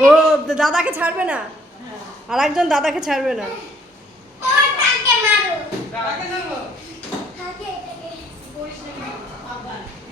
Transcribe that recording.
ও দাদাকে ছাড়বে না? আর একজন দাদাকে ছাড়বে না?